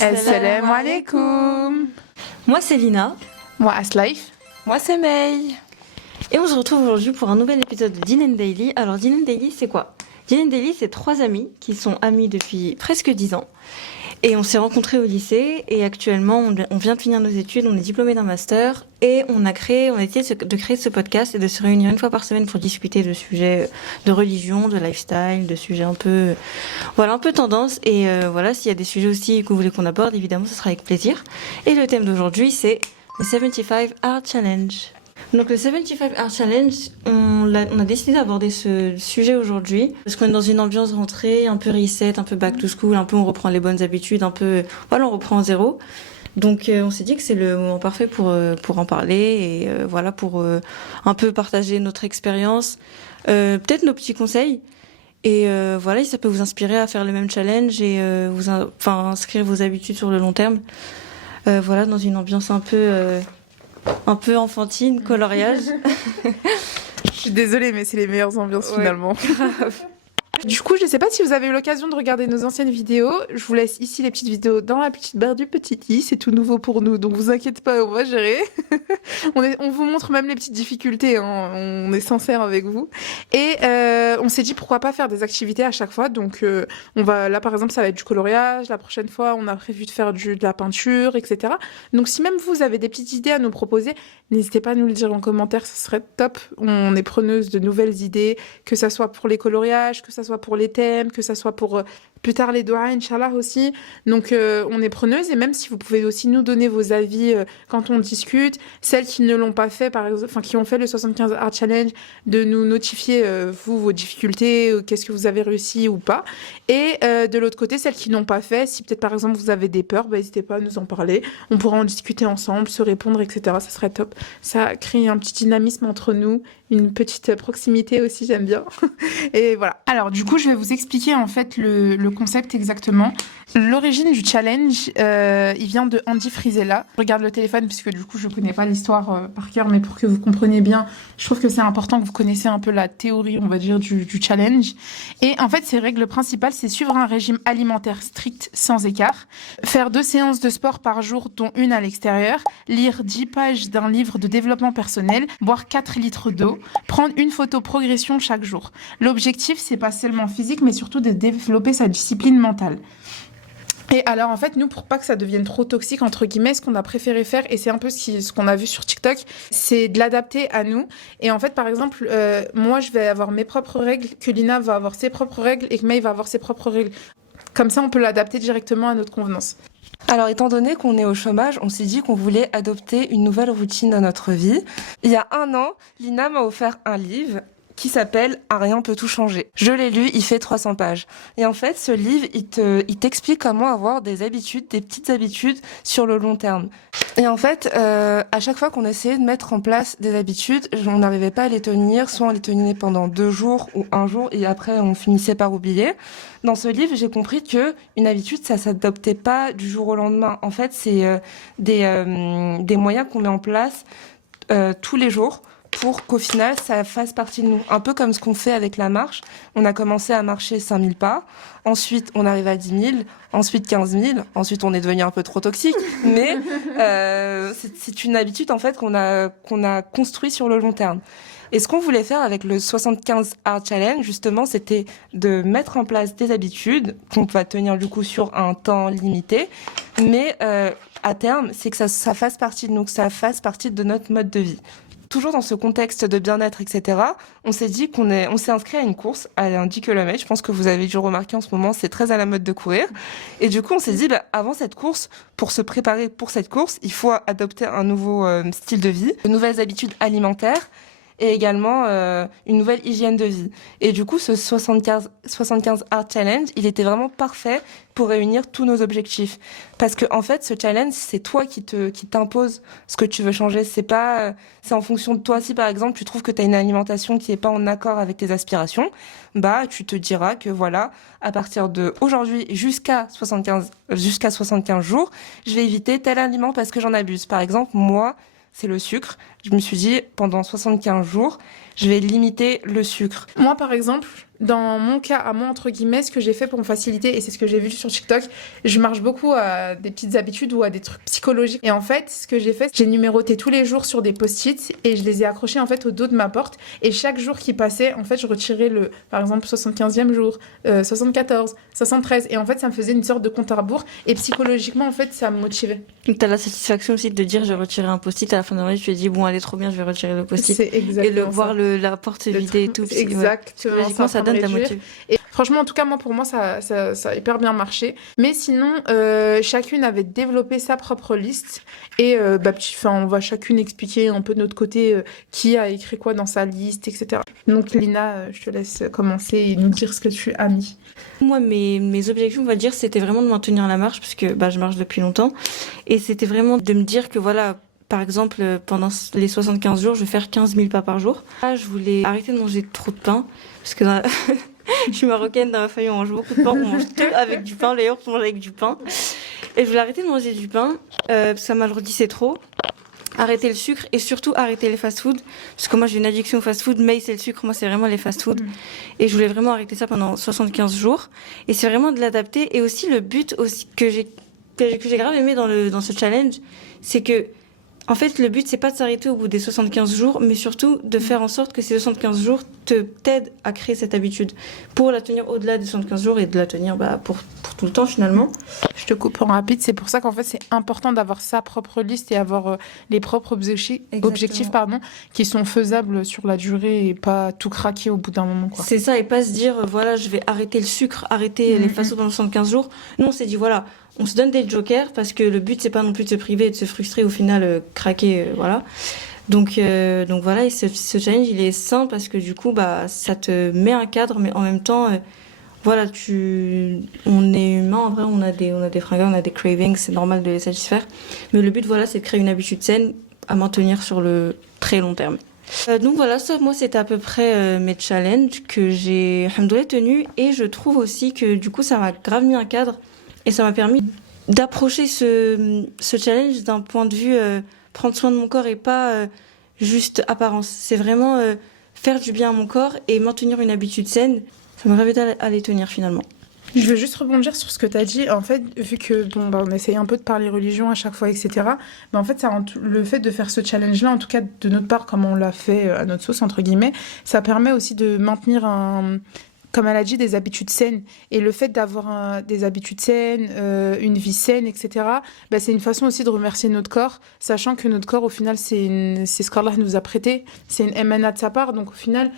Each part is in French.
Assalamu alaikum. Moi c'est Lina. Moi Aslife. Moi c'est May. Et on se retrouve aujourd'hui pour un nouvel épisode de Din Daily. Alors Din Daily c'est quoi? Din Daily c'est 3 amis qui sont amis depuis presque 10 ans. Et on s'est rencontrés au lycée et actuellement on vient de finir nos études, on est diplômés d'un master et on a essayé de créer ce podcast et de se réunir une fois par semaine pour discuter de sujets de religion, de lifestyle, de sujets un peu tendance et voilà, s'il y a des sujets aussi que vous voulez qu'on aborde, évidemment ce sera avec plaisir. Et le thème d'aujourd'hui c'est le 75 Art Challenge. Donc le 75 Art Challenge, on a décidé d'aborder ce sujet aujourd'hui parce qu'on est dans une ambiance rentrée, un peu reset, un peu back to school, un peu on reprend les bonnes habitudes, un peu voilà, on reprend à zéro. Donc on s'est dit que c'est le moment parfait pour en parler et voilà, pour un peu partager notre expérience, peut-être nos petits conseils. Et voilà, si ça peut vous inspirer à faire le même challenge et inscrire vos habitudes sur le long terme. Voilà, dans une ambiance un peu enfantine, coloriage. Je suis désolée, mais c'est les meilleures ambiances finalement. Du coup, je ne sais pas si vous avez eu l'occasion de regarder nos anciennes vidéos. Je vous laisse ici les petites vidéos dans la petite barre du petit i. C'est tout nouveau pour nous, donc vous inquiétez pas, on va gérer. On vous montre même les petites difficultés, hein. On est sincère avec vous. Et on s'est dit pourquoi pas faire des activités à chaque fois. Donc là par exemple, ça va être du coloriage. La prochaine fois, on a prévu de faire de la peinture, etc. Donc si même vous avez des petites idées à nous proposer, n'hésitez pas à nous le dire en commentaire, ce serait top. On est preneuse de nouvelles idées, que ça soit pour les coloriages, que ça soit pour les thèmes, que ça soit pour plus tard les doigts, Inch'Allah aussi. Donc on est preneuse et même si vous pouvez aussi nous donner vos avis quand on discute, celles qui ne l'ont pas fait, par exemple, enfin qui ont fait le 75 Art Challenge, de nous notifier vos difficultés, qu'est-ce que vous avez réussi ou pas. Et de l'autre côté, celles qui n'ont pas fait, si peut-être par exemple vous avez des peurs, n'hésitez pas à nous en parler. On pourra en discuter ensemble, se répondre, etc. Ça serait top. Ça crée un petit dynamisme entre nous, une petite proximité aussi, j'aime bien. Et voilà. Alors du coup, je vais vous expliquer en fait le concept exactement. L'origine du challenge, il vient de Andy Frisella. Je regarde le téléphone puisque du coup, je connais pas l'histoire par cœur, mais pour que vous compreniez bien, je trouve que c'est important que vous connaissiez un peu la théorie, on va dire, du challenge. Et en fait, ses règles principales, c'est suivre un régime alimentaire strict sans écart, faire 2 séances de sport par jour, dont une à l'extérieur, lire 10 pages d'un livre de développement personnel, boire 4 litres d'eau, prendre une photo progression chaque jour. L'objectif, c'est pas seulement physique, mais surtout de développer sa discipline mentale. Et alors en fait, nous, pour pas que ça devienne trop toxique, entre guillemets, ce qu'on a préféré faire, et c'est un peu ce qu'on a vu sur TikTok, c'est de l'adapter à nous. Et en fait, par exemple, moi, je vais avoir mes propres règles, que Lina va avoir ses propres règles, et que May va avoir ses propres règles. Comme ça, on peut l'adapter directement à notre convenance. Alors étant donné qu'on est au chômage, on s'est dit qu'on voulait adopter une nouvelle routine dans notre vie. Il y a 1 an, Lina m'a offert un livre qui s'appelle « À rien peut tout changer ». Je l'ai lu, il fait 300 pages. Et en fait, ce livre, il t'explique comment avoir des habitudes, des petites habitudes sur le long terme. Et en fait, à chaque fois qu'on essayait de mettre en place des habitudes, on n'arrivait pas à les tenir. Soit on les tenait pendant 2 jours ou 1 jour et après on finissait par oublier. Dans ce livre, j'ai compris que une habitude, ça s'adoptait pas du jour au lendemain. En fait, c'est des moyens qu'on met en place tous les jours pour qu'au final, ça fasse partie de nous. Un peu comme ce qu'on fait avec la marche. On a commencé à marcher 5000 pas. Ensuite, on arrive à 10 000. Ensuite, 15 000. Ensuite, on est devenu un peu trop toxique. Mais c'est une habitude, en fait, qu'on a construit sur le long terme. Et ce qu'on voulait faire avec le 75 Art Challenge, justement, c'était de mettre en place des habitudes qu'on va tenir, du coup, sur un temps limité. Mais à terme, c'est que ça fasse partie de nous, que ça fasse partie de notre mode de vie. Toujours dans ce contexte de bien-être, etc., on s'est dit on s'est inscrit à une course, à un 10 km. Je pense que vous avez dû remarquer en ce moment, c'est très à la mode de courir. Et du coup, on s'est dit, avant cette course, pour se préparer pour cette course, il faut adopter un nouveau style de vie, de nouvelles habitudes alimentaires et également une nouvelle hygiène de vie. Et du coup, ce 75 Art Challenge, il était vraiment parfait pour réunir tous nos objectifs. Parce que en fait, ce challenge, c'est toi qui t'impose ce que tu veux changer. C'est en fonction de toi. Si par exemple, tu trouves que tu as une alimentation qui est pas en accord avec tes aspirations, tu te diras que voilà, à partir de aujourd'hui jusqu'à 75 jours, je vais éviter tel aliment parce que j'en abuse. Par exemple, moi, c'est le sucre. Je me suis dit, pendant 75 jours, je vais limiter le sucre. Moi, par exemple, dans mon cas, à moi, entre guillemets, ce que j'ai fait pour me faciliter, et c'est ce que j'ai vu sur TikTok, je marche beaucoup à des petites habitudes ou à des trucs psychologiques. Et en fait, ce que j'ai fait, j'ai numéroté tous les jours sur des post-it et je les ai accrochés en fait au dos de ma porte. Et chaque jour qui passait, en fait, je retirais par exemple, 75e jour, 74, 73. Et en fait, ça me faisait une sorte de compte à rebours. Et psychologiquement, en fait, ça me motivait. Donc t'as la satisfaction aussi de dire je vais retirer un post-it, à la fin de la journée tu te dis bon allez trop bien, je vais retirer le post-it. C'est exactement Et voir la porte vidée et tout. Exactement. Psychologiquement, ça donne ta motivation. Et franchement, en tout cas, pour moi, ça a hyper bien marché. Mais sinon, chacune avait développé sa propre liste. Et on va chacune expliquer un peu de notre côté qui a écrit quoi dans sa liste, etc. Donc, Lina, je te laisse commencer et nous dire ce que tu as mis. Moi, mes objectifs, on va dire, c'était vraiment de maintenir la marche, parce que je marche depuis longtemps. Et c'était vraiment de me dire que voilà, par exemple, pendant les 75 jours, je vais faire 15 000 pas par jour. Là, je voulais arrêter de manger trop de pain, parce que je suis marocaine, dans ma famille, on mange beaucoup de pain, on mange tout avec du pain, les yaourts, on mange avec du pain. Et je voulais arrêter de manger du pain, parce que ça m'alourdissait trop. Arrêter le sucre et surtout arrêter les fast-food, parce que moi j'ai une addiction au fast-food, mais c'est le sucre, moi c'est vraiment les fast-food. Et je voulais vraiment arrêter ça pendant 75 jours. Et c'est vraiment de l'adapter. Et aussi le but aussi que j'ai grave aimé dans ce challenge, c'est que en fait, le but, c'est pas de s'arrêter au bout des 75 jours, mais surtout de faire en sorte que ces 75 jours t'aident à créer cette habitude pour la tenir au-delà des 75 jours et de la tenir pour tout le temps finalement. Je te coupe en rapide, c'est pour ça qu'en fait, c'est important d'avoir sa propre liste et avoir les propres objectifs qui sont faisables sur la durée et pas tout craquer au bout d'un moment, quoi. C'est ça, et pas se dire, voilà, je vais arrêter le sucre, arrêter les fast-food pendant 75 jours. Nous, on s'est dit, voilà, on se donne des jokers parce que le but c'est pas non plus de se priver et de se frustrer au final craquer voilà. Donc voilà, et ce challenge il est sain parce que du coup ça te met un cadre, mais en même temps voilà, on est humain en vrai, on a des fringales, on a des cravings, c'est normal de les satisfaire, mais le but voilà, c'est de créer une habitude saine à maintenir sur le très long terme. Donc voilà, ça moi c'était à peu près mes challenges que j'ai alhamdoulilah tenus, et je trouve aussi que du coup ça m'a grave mis un cadre. Et ça m'a permis d'approcher ce challenge d'un point de vue prendre soin de mon corps et pas juste apparence. C'est vraiment faire du bien à mon corps et maintenir une habitude saine. Ça m'a aidé à les tenir finalement. Je veux juste rebondir sur ce que tu as dit. En fait, vu que on essaye un peu de parler religion à chaque fois, etc. Mais en fait, le fait de faire ce challenge-là, en tout cas de notre part, comme on l'a fait à notre sauce, entre guillemets, ça permet aussi de maintenir comme elle a dit, des habitudes saines. Et le fait d'avoir des habitudes saines, une vie saine, etc., c'est une façon aussi de remercier notre corps, sachant que notre corps, au final, c'est ce qu'Allah nous a prêté. C'est une émana de sa part. Donc, au final,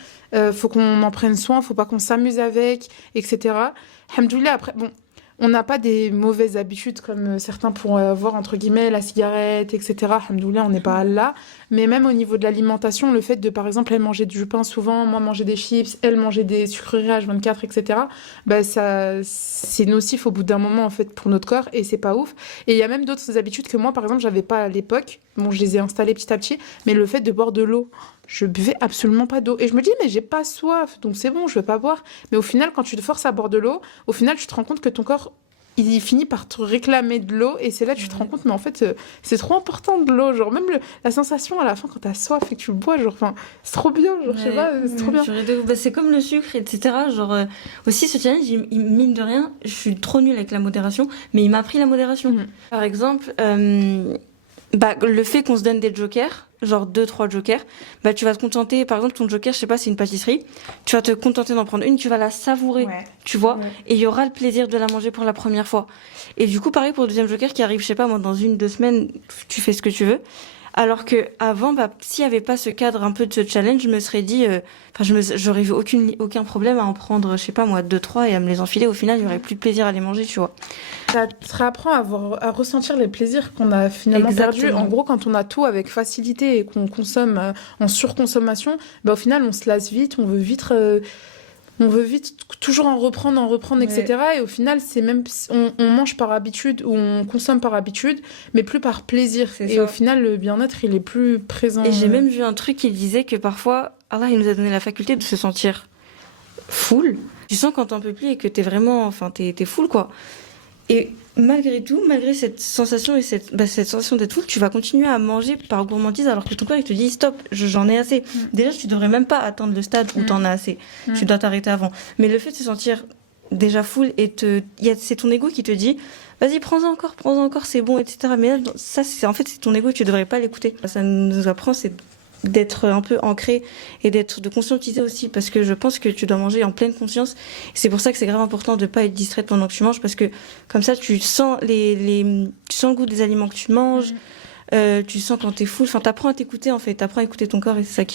faut qu'on en prenne soin, faut pas qu'on s'amuse avec, etc. Alhamdoulilah, après, on n'a pas des mauvaises habitudes comme certains pourraient avoir, entre guillemets, la cigarette, etc. Alhamdoulilah, on n'est pas là. Mais même au niveau de l'alimentation, le fait de, par exemple, elle manger du pain souvent, moi manger des chips, elle manger des sucreries H24, etc., c'est nocif au bout d'un moment, en fait, pour notre corps, et c'est pas ouf. Et il y a même d'autres habitudes que moi, par exemple, j'avais pas à l'époque. Bon, je les ai installées petit à petit, mais le fait de boire de l'eau, je buvais absolument pas d'eau. Et je me dis, mais j'ai pas soif, donc c'est bon, je vais pas boire. Mais au final, quand tu te forces à boire de l'eau, au final, tu te rends compte que ton corps, il finit par te réclamer de l'eau. Et c'est là que tu te rends compte, mais en fait, c'est trop important de l'eau. Genre, même la sensation à la fin, quand t'as soif et que tu bois, genre, c'est trop bien. Genre, je sais pas, c'est trop bien. C'est comme le sucre, etc. Genre, aussi, ce challenge, mine de rien, je suis trop nulle avec la modération, mais il m'a appris la modération. Par exemple, le fait qu'on se donne des jokers, genre 2-3 jokers, tu vas te contenter, par exemple ton joker, je sais pas, c'est une pâtisserie, tu vas te contenter d'en prendre une, tu vas la savourer, tu vois, et il y aura le plaisir de la manger pour la première fois. Et du coup, pareil pour le deuxième joker qui arrive, je sais pas, moi, dans 1-2 semaines, tu fais ce que tu veux. Alors que avant, s'il y avait pas ce cadre un peu de ce challenge, je me serais dit, j'aurais vu aucun problème à en prendre, je sais pas moi, 2-3 et à me les enfiler. Au final, il y aurait plus de plaisir à les manger, tu vois. Ça te réapprend à ressentir les plaisirs qu'on a finalement perdus. En gros, quand on a tout avec facilité et qu'on consomme en surconsommation, au final, on se lasse vite, on veut vite toujours en reprendre, etc. Et au final, c'est même on mange par habitude ou on consomme par habitude, mais plus par plaisir. Et au final, le bien-être, il est plus présent. Et j'ai même vu un truc qui disait que parfois, Allah, il nous a donné la faculté de se sentir full. Tu sens quand t'en peux plus et que t'es vraiment, t'es full, quoi. Et malgré tout, malgré cette sensation et cette sensation d'être full, tu vas continuer à manger par gourmandise alors que ton corps il te dit stop, j'en ai assez. Déjà, tu devrais même pas attendre le stade où t'en as assez. Tu dois t'arrêter avant. Mais le fait de se sentir déjà full et c'est ton ego qui te dit vas-y, prends-en encore, c'est bon, etc. Mais là, ça, c'est ton ego, tu devrais pas l'écouter. Ça nous apprend, c'est d'être un peu ancré et de conscientiser aussi, parce que je pense que tu dois manger en pleine conscience. C'est pour ça que c'est grave important de pas être distraite pendant que tu manges, parce que comme ça, tu sens tu sens le goût des aliments que tu manges, tu sens quand t'es full. Enfin, t'apprends à t'écouter, en fait, t'apprends à écouter ton corps, et c'est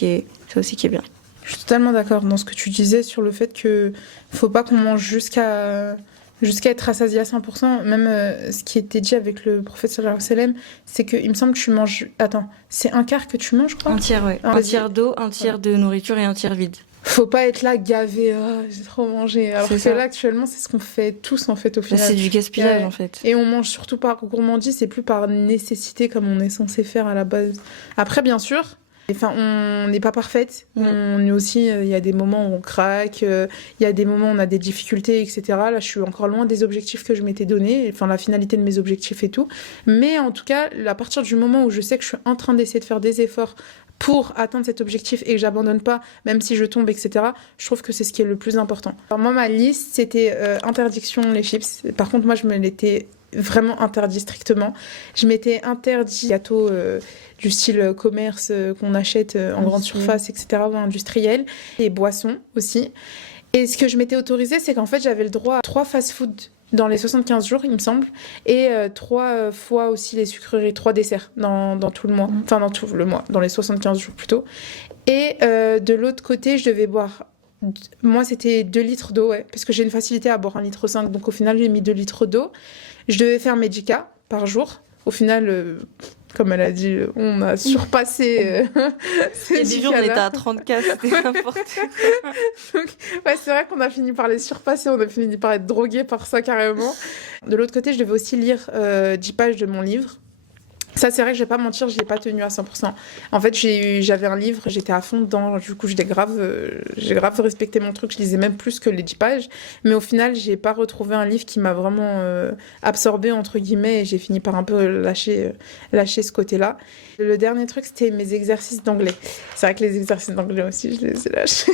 aussi qui est bien. Je suis totalement d'accord dans ce que tu disais sur le fait que faut pas qu'on mange jusqu'à être rassasié à 100%. Même ce qui était dit avec le prophète sallallahu alayhi wa sallam, c'est qu'il me semble que tu manges... Attends, c'est un quart que tu manges, je crois. Un tiers, ouais. Un tiers d'eau, un tiers de nourriture et un tiers vide. Faut pas être là gavé, j'ai trop mangé. Alors que là, actuellement, c'est ce qu'on fait tous, en fait, au final. C'est du gaspillage, en fait. Et on mange surtout par gourmandise, c'est plus par nécessité comme on est censé faire à la base. Après, bien sûr... Enfin, on n'est pas parfaite. On est aussi, il y a des moments où on craque, il y a des moments où on a des difficultés, etc. Là, je suis encore loin des objectifs que je m'étais donnés, enfin la finalité de mes objectifs et tout. Mais en tout cas, à partir du moment où je sais que je suis en train d'essayer de faire des efforts pour atteindre cet objectif et que j'abandonne pas, même si je tombe, etc., je trouve que c'est ce qui est le plus important. Alors moi, ma liste, c'était interdiction les chips. Par contre, moi, je me l'étais vraiment interdit strictement. Je m'étais interdit gâteaux du style commerce qu'on achète en grande surface, etc., ou industriel, et boissons aussi. Et ce que je m'étais autorisée, c'est qu'en fait, j'avais le droit à 3 fast-food dans les 75 jours, il me semble, et 3 fois aussi les sucreries, 3 desserts dans tout le mois, enfin dans tout le mois, dans les 75 jours plutôt. Et de l'autre côté, je devais boire... Moi, c'était 2 litres d'eau, ouais, parce que j'ai une facilité à boire 1,5 litre, donc au final, j'ai mis 2 litres d'eau. Je devais faire mes 10K par jour. Au final, comme elle a dit, on a surpassé ces 10K. Il y a des jours, on était à 30K, c'était n'importe quoi. Donc, ouais, c'est vrai qu'on a fini par les surpasser, on a fini par être drogués par ça carrément. De l'autre côté, je devais aussi lire 10 pages de mon livre. Ça, c'est vrai que je vais pas mentir, je l'ai pas tenu à 100%. En fait, j'avais un livre, j'étais à fond dedans, du coup, j'ai grave respecté mon truc, je lisais même plus que les 10 pages. Mais au final, j'ai pas retrouvé un livre qui m'a vraiment absorbée, entre guillemets, et j'ai fini par un peu lâcher ce côté-là. Le dernier truc, c'était mes exercices d'anglais. C'est vrai que les exercices d'anglais aussi, je les ai lâchés.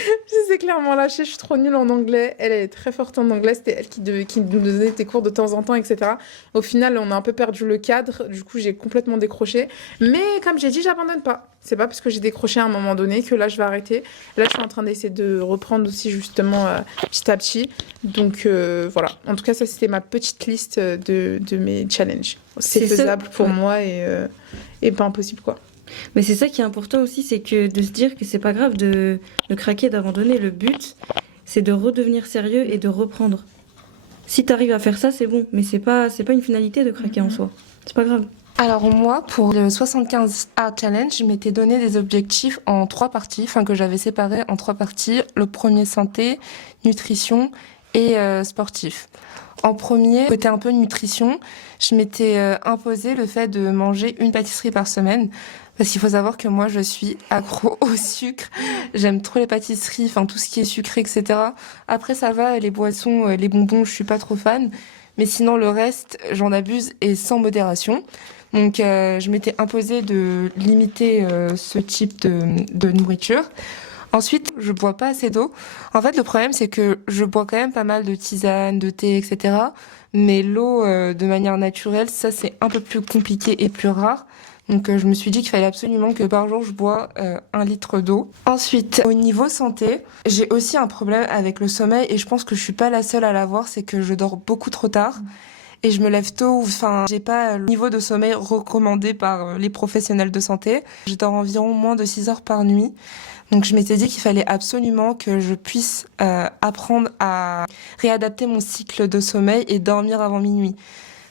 Je les ai clairement lâchés, je suis trop nulle en anglais. Elle est très forte en anglais, c'était elle qui nous donnait des cours de temps en temps, etc. Au final, on a un peu perdu le cadre, du coup, j'ai complètement décroché. Mais comme j'ai dit, j'abandonne pas. C'est pas parce que j'ai décroché à un moment donné que là, je vais arrêter. Là, je suis en train d'essayer de reprendre aussi, justement, petit à petit. Donc, voilà. En tout cas, ça, c'était ma petite liste de mes challenges. C'est faisable pour moi et pas impossible, quoi. Mais c'est ça qui est important aussi, c'est que de se dire que c'est pas grave de craquer, d'abandonner. Le but, c'est de redevenir sérieux et de reprendre. Si t'arrives à faire ça, c'est bon. Mais c'est pas une finalité de craquer en soi. C'est pas grave. Alors moi, pour le 75 Hard Challenge, je m'étais donné des objectifs en 3 parties, enfin que j'avais séparés en 3 parties. Le premier, santé, nutrition et sportif. En premier, côté un peu nutrition, je m'étais imposé le fait de manger une pâtisserie par semaine. Parce qu'il faut savoir que moi, je suis accro au sucre. J'aime trop les pâtisseries, enfin tout ce qui est sucré, etc. Après, ça va, les boissons, les bonbons, je suis pas trop fan. Mais sinon, le reste, j'en abuse et sans modération. Donc, je m'étais imposé de limiter ce type de nourriture. Ensuite, je bois pas assez d'eau. En fait, le problème, c'est que je bois quand même pas mal de tisanes, de thé, etc. Mais l'eau, de manière naturelle, ça, c'est un peu plus compliqué et plus rare. Donc, je me suis dit qu'il fallait absolument que par jour, je bois 1 litre d'eau. Ensuite, au niveau santé, j'ai aussi un problème avec le sommeil et je pense que je suis pas la seule à l'avoir, c'est que je dors beaucoup trop tard. Et je me lève tôt, enfin, j'ai pas le niveau de sommeil recommandé par les professionnels de santé. Je dors environ moins de 6 heures par nuit. Donc je m'étais dit qu'il fallait absolument que je puisse apprendre à réadapter mon cycle de sommeil et dormir avant minuit.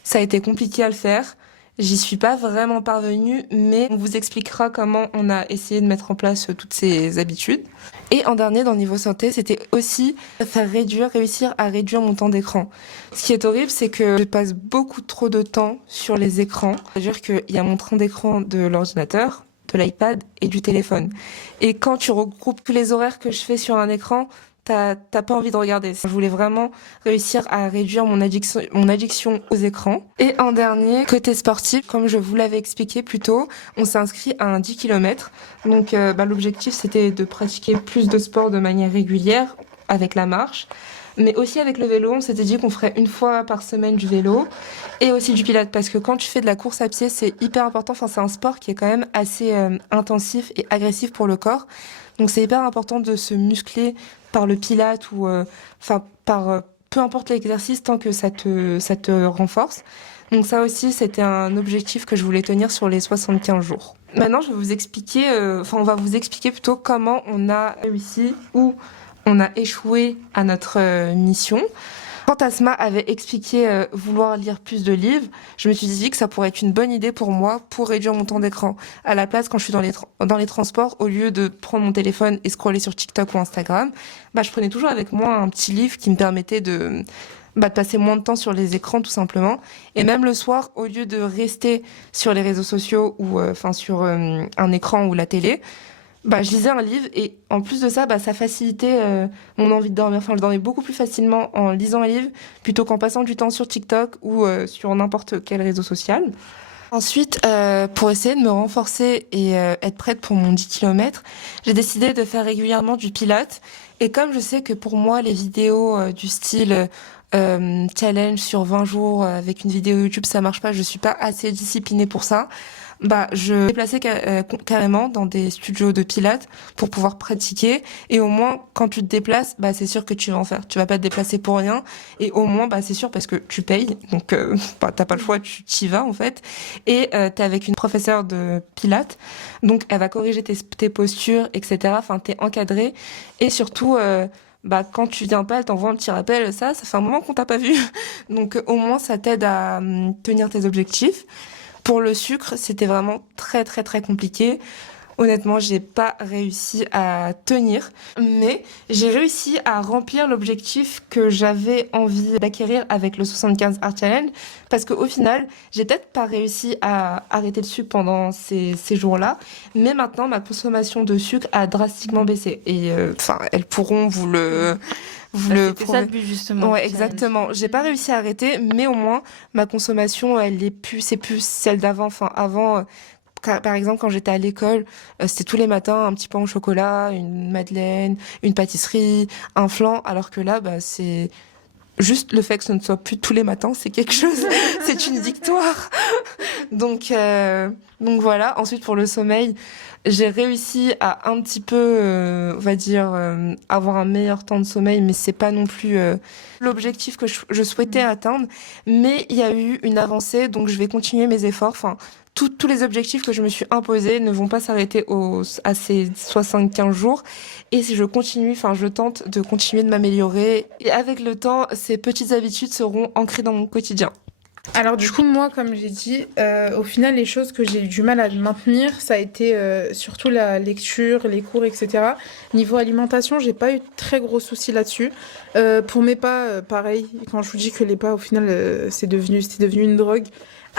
Ça a été compliqué à le faire. J'y suis pas vraiment parvenue, mais on vous expliquera comment on a essayé de mettre en place toutes ces habitudes. Et en dernier, dans le niveau santé, c'était aussi réussir à réduire mon temps d'écran. Ce qui est horrible, c'est que je passe beaucoup trop de temps sur les écrans. C'est-à-dire qu'il y a mon temps d'écran de l'ordinateur, de l'iPad et du téléphone. Et quand tu regroupes tous les horaires que je fais sur un écran, t'as pas envie de regarder. Je voulais vraiment réussir à réduire mon addiction aux écrans. Et en dernier, côté sportif, comme je vous l'avais expliqué plus tôt, on s'est inscrit à un 10 km. Donc l'objectif, c'était de pratiquer plus de sport de manière régulière avec la marche. Mais aussi avec le vélo, on s'était dit qu'on ferait une fois par semaine du vélo et aussi du pilates parce que quand tu fais de la course à pied, c'est hyper important. Enfin, c'est un sport qui est quand même assez intensif et agressif pour le corps. Donc c'est hyper important de se muscler par le pilates ou par peu importe l'exercice tant que ça te renforce. Donc ça aussi, c'était un objectif que je voulais tenir sur les 75 jours. Maintenant, je vais vous expliquer, on va vous expliquer plutôt comment on a réussi ou on a échoué à notre mission. Quand Asma avait expliqué vouloir lire plus de livres, je me suis dit que ça pourrait être une bonne idée pour moi pour réduire mon temps d'écran. À la place, quand je suis dans les transports, au lieu de prendre mon téléphone et scroller sur TikTok ou Instagram, je prenais toujours avec moi un petit livre qui me permettait de passer moins de temps sur les écrans tout simplement. Et même le soir, au lieu de rester sur les réseaux sociaux ou sur un écran ou la télé, je lisais un livre et en plus de ça, ça facilitait mon envie de dormir. Enfin, je dormais beaucoup plus facilement en lisant un livre plutôt qu'en passant du temps sur TikTok ou sur n'importe quel réseau social. Ensuite, pour essayer de me renforcer et être prête pour mon 10 km, j'ai décidé de faire régulièrement du pilates. Et comme je sais que pour moi, les vidéos du style challenge sur 20 jours avec une vidéo YouTube, ça marche pas, je suis pas assez disciplinée pour ça. Je me déplaçais carrément dans des studios de pilates pour pouvoir pratiquer. Et au moins, quand tu te déplaces, c'est sûr que tu vas en faire. Tu vas pas te déplacer pour rien. Et au moins, c'est sûr parce que tu payes. Donc, t'as pas le choix, tu t'y vas, en fait. Et t'es avec une professeure de pilates. Donc, elle va corriger tes postures, etc. Enfin, t'es encadré. Et surtout, quand tu viens pas, elle t'envoie un petit rappel. Ça fait un moment qu'on t'a pas vu. Donc, au moins, ça t'aide à tenir tes objectifs. Pour le sucre, c'était vraiment très très très compliqué. Honnêtement, j'ai pas réussi à tenir, mais j'ai réussi à remplir l'objectif que j'avais envie d'acquérir avec le 75 Hard Challenge, parce qu'au final, j'ai peut-être pas réussi à arrêter le sucre pendant ces jours-là, mais maintenant ma consommation de sucre a drastiquement baissé. Et elles pourront vous le C'était ça le but justement. Ouais, exactement. J'ai pas réussi à arrêter, mais au moins ma consommation, c'est plus celle d'avant. Enfin, avant, par exemple, quand j'étais à l'école, c'était tous les matins un petit pain au chocolat, une madeleine, une pâtisserie, un flan, alors que là, c'est juste le fait que ce ne soit plus tous les matins, c'est quelque chose, c'est une victoire. Donc voilà. Ensuite, pour le sommeil, j'ai réussi à un petit peu, on va dire, avoir un meilleur temps de sommeil, mais c'est pas non plus l'objectif que je souhaitais atteindre. Mais il y a eu une avancée, donc je vais continuer mes efforts. Enfin, tous les objectifs que je me suis imposés ne vont pas s'arrêter à ces 75 jours. Et si je continue, je tente de continuer de m'améliorer. Et avec le temps, ces petites habitudes seront ancrées dans mon quotidien. Alors du coup, moi, comme j'ai dit, au final, les choses que j'ai eu du mal à maintenir, ça a été surtout la lecture, les cours, etc. Niveau alimentation, j'ai pas eu de très gros soucis là-dessus. Pour mes pas, pareil, quand je vous dis que les pas, au final, c'était devenu une drogue.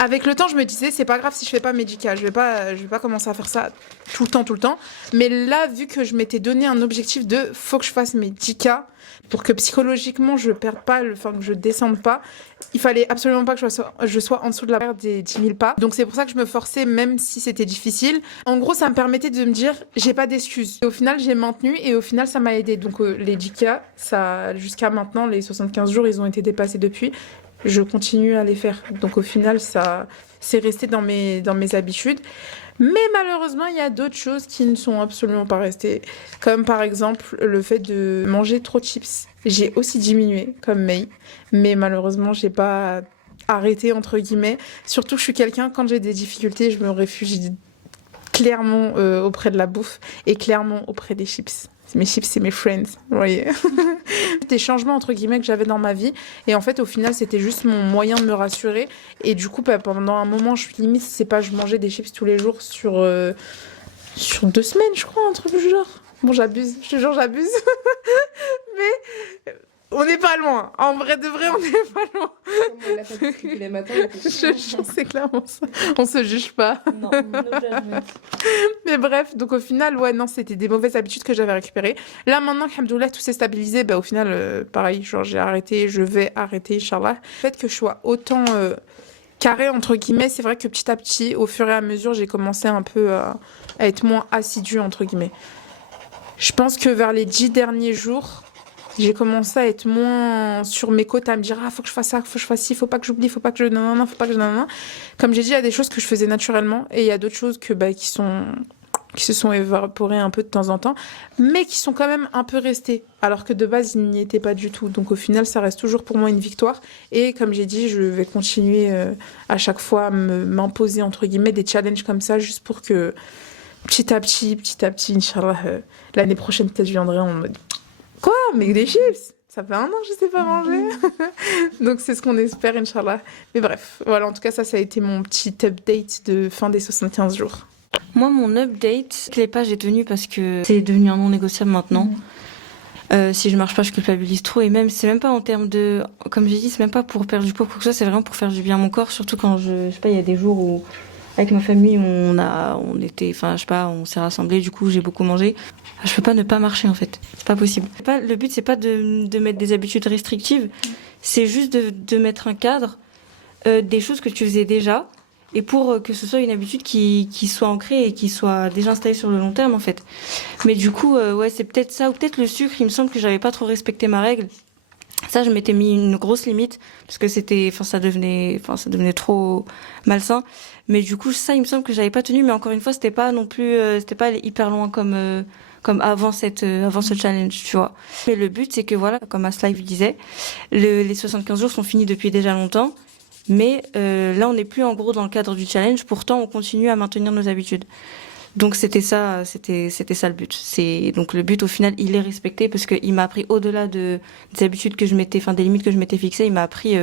Avec le temps, je me disais, c'est pas grave si je fais pas médical, je vais pas commencer à faire ça tout le temps. Mais là, vu que je m'étais donné un objectif de faut que je fasse mes 10K pour que psychologiquement je perde pas, que je descende pas, il fallait absolument pas que je sois en dessous de la barre des 10 000 pas. Donc c'est pour ça que je me forçais, même si c'était difficile. En gros, ça me permettait de me dire, j'ai pas d'excuses. Et au final, j'ai maintenu et au final, ça m'a aidé. Donc les 10K, ça, jusqu'à maintenant, les 75 jours, ils ont été dépassés depuis. Je continue à les faire. Donc au final, ça c'est resté dans mes habitudes. Mais malheureusement, il y a d'autres choses qui ne sont absolument pas restées. Comme par exemple le fait de manger trop de chips. J'ai aussi diminué, comme May. Mais malheureusement, j'ai pas arrêté, entre guillemets. Surtout, je suis quelqu'un, quand j'ai des difficultés, je me réfugie clairement auprès de la bouffe et clairement auprès des chips. Mes chips, c'est mes friends, vous voyez. Des changements, entre guillemets, que j'avais dans ma vie. Et en fait, au final, c'était juste mon moyen de me rassurer. Et du coup, pendant un moment, je mangeais des chips tous les jours sur 2 semaines, je crois, un truc du genre. Bon, j'abuse, je te jure, j'abuse. Mais n'est pas loin. En vrai de vrai, on n'est pas loin. Comme on l'a fait tous les matins. C'est clairement ça. On se juge pas. Non, no judgment. Mais bref, donc au final, ouais, non, c'était des mauvaises habitudes que j'avais récupérées. Là, maintenant, alhamdoulilah, tout s'est stabilisé. Bah, au final, pareil, genre, j'ai arrêté, je vais arrêter, Inch'Allah. Le fait que je sois autant carré, entre guillemets, c'est vrai que petit à petit, au fur et à mesure, j'ai commencé un peu à être moins assidue, entre guillemets. Je pense que vers les 10 derniers jours, j'ai commencé à être moins sur mes côtes, à me dire ah faut que je fasse ça, faut que je fasse ci, faut pas que j'oublie, faut pas que je non, faut pas que je non. Comme j'ai dit, il y a des choses que je faisais naturellement et il y a d'autres choses que qui se sont évaporées un peu de temps en temps, mais qui sont quand même un peu restées, alors que de base ils n'y étaient pas du tout. Donc au final, ça reste toujours pour moi une victoire. Et comme j'ai dit, je vais continuer à chaque fois à m'imposer entre guillemets des challenges comme ça, juste pour que petit à petit, Inch'Allah, l'année prochaine peut-être je viendrai en mode quoi, mais des chips? Ça fait 1 an que je sais pas manger. Donc c'est ce qu'on espère, Inch'Allah. Mais bref, voilà, en tout cas, ça a été mon petit update de fin des 75 jours. Moi, mon update, je l'ai pas, j'ai tenu parce que c'est devenu un non négociable maintenant. Si je marche pas, je culpabilise trop. Et même, c'est même pas en termes de, comme j'ai dit, c'est même pas pour perdre du poids ou quoi que ce soit, c'est vraiment pour faire du bien à mon corps. Surtout quand je sais pas, il y a des jours où, avec ma famille, on était, enfin, je sais pas, on s'est rassemblés, du coup, j'ai beaucoup mangé. Je peux pas ne pas marcher, en fait. C'est pas possible. Le but, c'est pas de mettre des habitudes restrictives. C'est juste de mettre un cadre, des choses que tu faisais déjà. Et pour que ce soit une habitude qui soit ancrée et qui soit déjà installée sur le long terme, en fait. Mais du coup, ouais, c'est peut-être ça, ou peut-être le sucre, il me semble que j'avais pas trop respecté ma règle. Ça, je m'étais mis une grosse limite, parce que ça devenait trop malsain. Mais du coup, ça, il me semble que j'avais pas tenu, mais encore une fois, c'était pas non plus, c'était pas aller hyper loin comme avant ce challenge, tu vois. Mais le but, c'est que voilà, comme Aslive disait, les 75 jours sont finis depuis déjà longtemps. Mais là, on n'est plus en gros dans le cadre du challenge. Pourtant, on continue à maintenir nos habitudes. Donc c'était ça le but. Donc le but au final, il est respecté parce qu'il m'a appris au-delà des habitudes que je m'étais, enfin des limites que je m'étais fixées, il m'a appris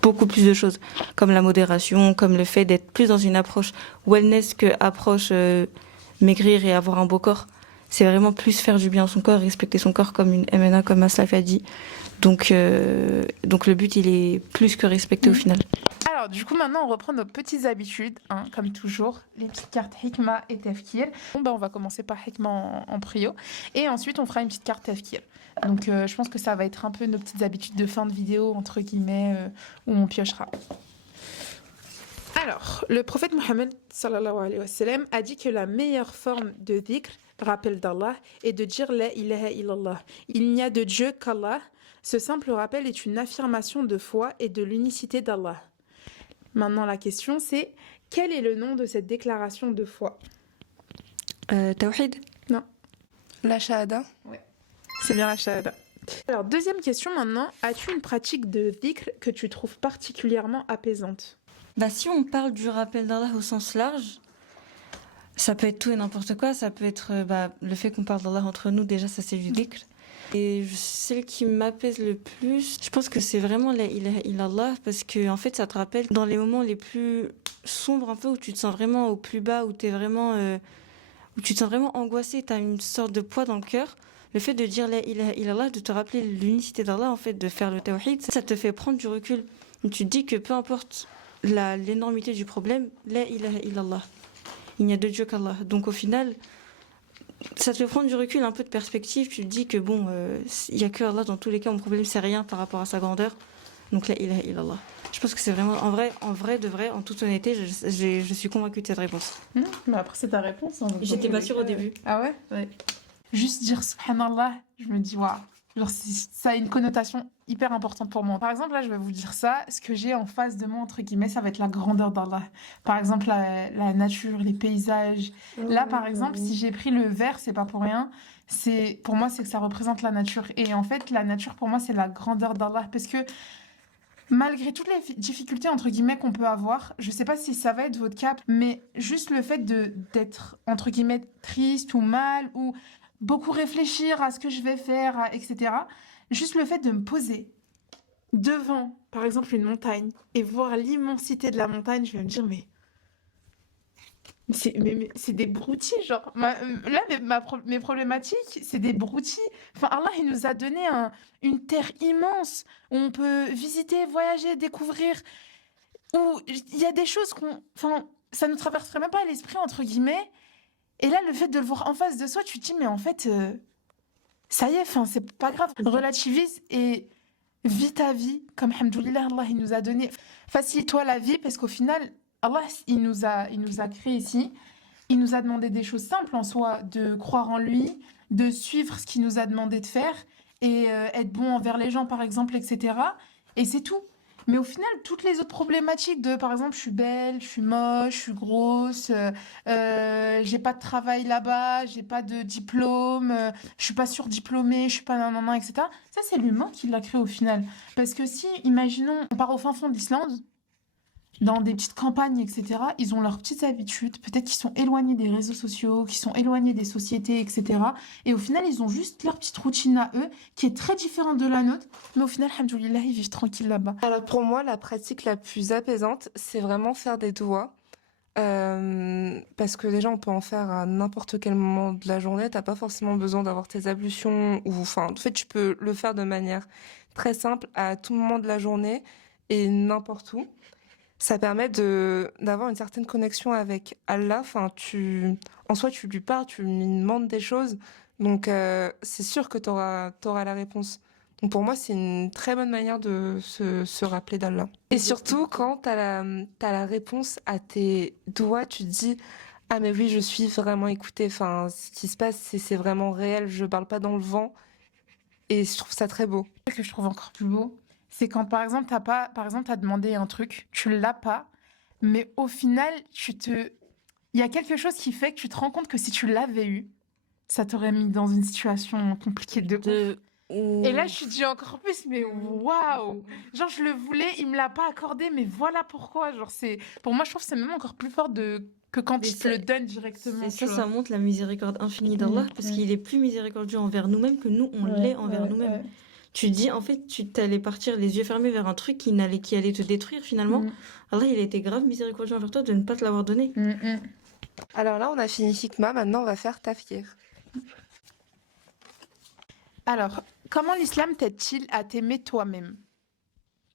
beaucoup plus de choses, comme la modération, comme le fait d'être plus dans une approche wellness que approche maigrir et avoir un beau corps. C'est vraiment plus faire du bien à son corps, respecter son corps comme une MNA, comme Aslaf a dit. Donc le but, il est plus que respecté au final. Alors, du coup, maintenant, on reprend nos petites habitudes, hein, comme toujours, les petites cartes Hikma et Tafkir. Bon, on va commencer par Hikma en prio, et ensuite, on fera une petite carte Tafkir. Donc, je pense que ça va être un peu nos petites habitudes de fin de vidéo, entre guillemets, où on piochera. Alors, le prophète Mohammed, sallallahu alayhi wa sallam, a dit que la meilleure forme de dhikr, rappel d'Allah, est de dire la ilaha illallah. Il n'y a de Dieu qu'Allah. Ce simple rappel est une affirmation de foi et de l'unicité d'Allah. Maintenant, la question, c'est quel est le nom de cette déclaration de foi? Tawhid? Non. La shahada? Ouais. C'est bien la shahada. Alors, deuxième question maintenant. As-tu une pratique de dhikr que tu trouves particulièrement apaisante? Bah, si on parle du rappel d'Allah au sens large, ça peut être tout et n'importe quoi. Ça peut être le fait qu'on parle d'Allah entre nous, déjà, ça c'est du dhikr. Et celle qui m'apaise le plus, je pense que c'est vraiment la ilaha illallah, parce que en fait ça te rappelle dans les moments les plus sombres un peu, où tu te sens vraiment au plus bas, où tu te sens vraiment angoissé, tu as une sorte de poids dans le cœur. Le fait de dire la ilaha illallah, de te rappeler l'unicité d'Allah, en fait, de faire le tawhid, ça te fait prendre du recul. Et tu te dis que peu importe l'énormité du problème, la ilaha illallah, il n'y a de Dieu qu'Allah. Donc au final, ça te fait prendre du recul, un peu de perspective. Tu te dis que bon, il n'y a que Allah dans tous les cas. Mon problème, c'est rien par rapport à sa grandeur. Donc la ilaha illallah. Je pense que c'est vraiment, en vrai de vrai, en toute honnêteté, je suis convaincue de cette réponse. Mais après, c'est ta réponse. Hein, J'étais pas sûre au début. Ah ouais? Ouais. Juste dire subhanallah, je me dis waouh. Genre, ça a une connotation hyper importante pour moi. Par exemple, là, je vais vous dire ça. Ce que j'ai en face de moi, entre guillemets, ça va être la grandeur d'Allah. Par exemple, la nature, les paysages. Là, par exemple, si j'ai pris le vert, c'est pas pour rien. Pour moi, c'est que ça représente la nature. Et en fait, la nature, pour moi, c'est la grandeur d'Allah. Parce que malgré toutes les difficultés, entre guillemets, qu'on peut avoir, je sais pas si ça va être votre cas, mais juste le fait d'être, entre guillemets, triste ou mal, ou beaucoup réfléchir à ce que je vais faire, etc. Juste le fait de me poser devant, par exemple, une montagne et voir l'immensité de la montagne, je vais me dire, mais Mais c'est des broutilles, genre. Là, mes problématiques, c'est des broutilles. Enfin, Allah, il nous a donné une terre immense où on peut visiter, voyager, découvrir. Où il y a des choses enfin, ça nous traverserait même pas à l'esprit, entre guillemets. Et là, le fait de le voir en face de soi, tu te dis, mais en fait, ça y est, enfin, c'est pas grave. Relativise et vis ta vie comme, hamdoulilah, Allah, il nous a donné. Facilite-toi la vie parce qu'au final, Allah, il nous a créés ici. Il nous a demandé des choses simples en soi, de croire en lui, de suivre ce qu'il nous a demandé de faire et être bon envers les gens, par exemple, etc. Et c'est tout. Mais au final, toutes les autres problématiques de, par exemple, je suis belle, je suis moche, je suis grosse, j'ai pas de travail là-bas, j'ai pas de diplôme, je suis pas surdiplômée, je suis pas nanana, etc. Ça, c'est l'humain qui l'a créé au final. Parce que si, imaginons, on part au fin fond de l'Islande, dans des petites campagnes, etc., ils ont leurs petites habitudes, peut-être qu'ils sont éloignés des réseaux sociaux, qu'ils sont éloignés des sociétés, etc. Et au final, ils ont juste leur petite routine à eux, qui est très différente de la nôtre, mais au final, alhamdoulilah, ils vivent tranquilles là-bas. Alors pour moi, la pratique la plus apaisante, c'est vraiment faire des doigts. Parce que déjà, on peut en faire à n'importe quel moment de la journée. T'as pas forcément besoin d'avoir tes ablutions ou, enfin, en fait, tu peux le faire de manière très simple à tout moment de la journée et n'importe où. Ça permet d'avoir une certaine connexion avec Allah. Enfin, en soi, tu lui parles, tu lui demandes des choses. Donc, c'est sûr que t'auras la réponse. Donc, pour moi, c'est une très bonne manière de se rappeler d'Allah. Et surtout, quand t'as la réponse à tes doigts, tu te dis, ah, mais oui, je suis vraiment écoutée. Enfin, ce qui se passe, c'est vraiment réel. Je parle pas dans le vent. Et je trouve ça très beau. Ce que je trouve encore plus beau, c'est quand, par exemple, t'as demandé un truc, tu l'as pas, mais au final, il y a quelque chose qui fait que tu te rends compte que si tu l'avais eu, ça t'aurait mis dans une situation compliquée de ouf. Et là, je suis dit encore plus, mais waouh! Genre, je le voulais, il me l'a pas accordé, mais voilà pourquoi. Genre, pour moi, je trouve que c'est même encore plus fort que quand Mais il te le donne directement. Ça, tu vois. ça montre la miséricorde infinie d'Allah, parce qu'il est plus miséricordieux envers nous-mêmes que nous, on l'est envers nous-mêmes. Ouais. Tu dis, en fait, tu t'allais partir les yeux fermés vers un truc qui allait te détruire finalement. Mm. Allah, il a été grave miséricordieux envers toi de ne pas te l'avoir donné. Alors là, on a fini Hikma. Maintenant, on va faire Tafkir. Alors, comment l'islam t'aide-t-il à t'aimer toi-même?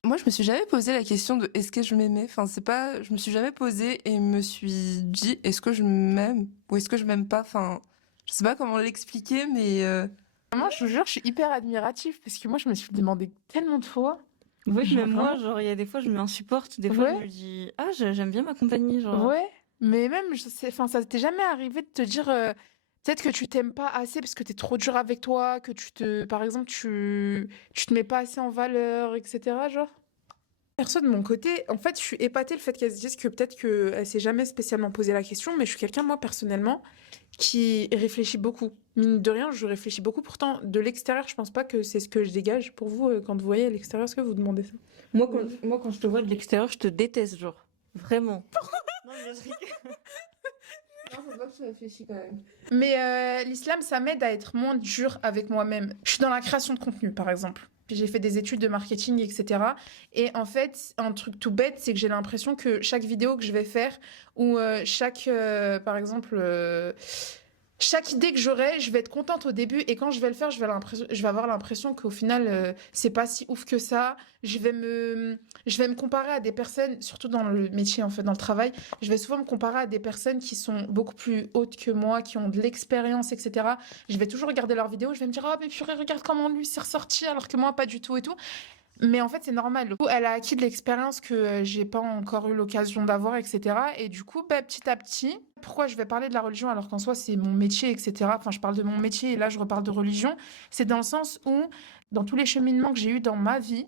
Moi, je me suis jamais posé la question de est-ce que je m'aimais. Enfin, c'est pas, je me suis jamais posée et me suis dit est-ce que je m'aime ou est-ce que je m'aime pas. Enfin, je sais pas comment l'expliquer, mais Moi, je vous jure, je suis hyper admirative parce que moi, je me suis demandé tellement de fois. Oui, Genre, même moi, vraiment. genre, il y a des fois, je m'insupporte. Des fois, Ouais. je me dis, ah, j'aime bien ma compagnie, genre. Ouais, mais même, enfin, ça t'est jamais arrivé de te dire, peut-être que tu t'aimes pas assez parce que t'es trop dur avec toi, que par exemple, tu te mets pas assez en valeur, etc. Genre. Perso, de mon côté, en fait, je suis épatée le fait qu'elle se dise que peut-être qu'elle s'est jamais spécialement posé la question, mais je suis quelqu'un, moi, personnellement, qui réfléchit beaucoup. Mine de rien, je réfléchis beaucoup. Pourtant, de l'extérieur, je pense pas que c'est ce que je dégage. Pour vous, quand vous voyez à l'extérieur, est-ce que vous demandez ça? Moi, quand je te vois de l'extérieur, je te déteste, genre. Vraiment. Non, mais je rigole. non, faut pas que tu réfléchis quand même. Mais l'islam, ça m'aide à être moins dur avec moi-même. Je suis dans la création de contenu, par exemple. Puis j'ai fait des études de marketing, etc. Et en fait, un truc tout bête, c'est que j'ai l'impression que chaque vidéo que je vais faire, ou par exemple, chaque idée que j'aurai, je vais être contente au début. Et quand je vais le faire, je vais avoir l'impression qu'au final, c'est pas si ouf que ça. Je vais me comparer à des personnes, surtout dans le métier, en fait, dans le travail. Je vais souvent me comparer à des personnes qui sont beaucoup plus hautes que moi, qui ont de l'expérience, etc. Je vais toujours regarder leurs vidéos. Je vais me dire, oh, mais purée, regarde comment lui s'est ressorti, alors que moi, pas du tout et tout. Mais en fait, c'est normal. Du coup, elle a acquis de l'expérience que j'ai pas encore eu l'occasion d'avoir, etc. Et du coup, bah, petit à petit, pourquoi je vais parler de la religion alors qu'en soi, c'est mon métier, etc. Enfin, je parle de mon métier et là, je reparle de religion. C'est dans le sens où, dans tous les cheminements que j'ai eus dans ma vie,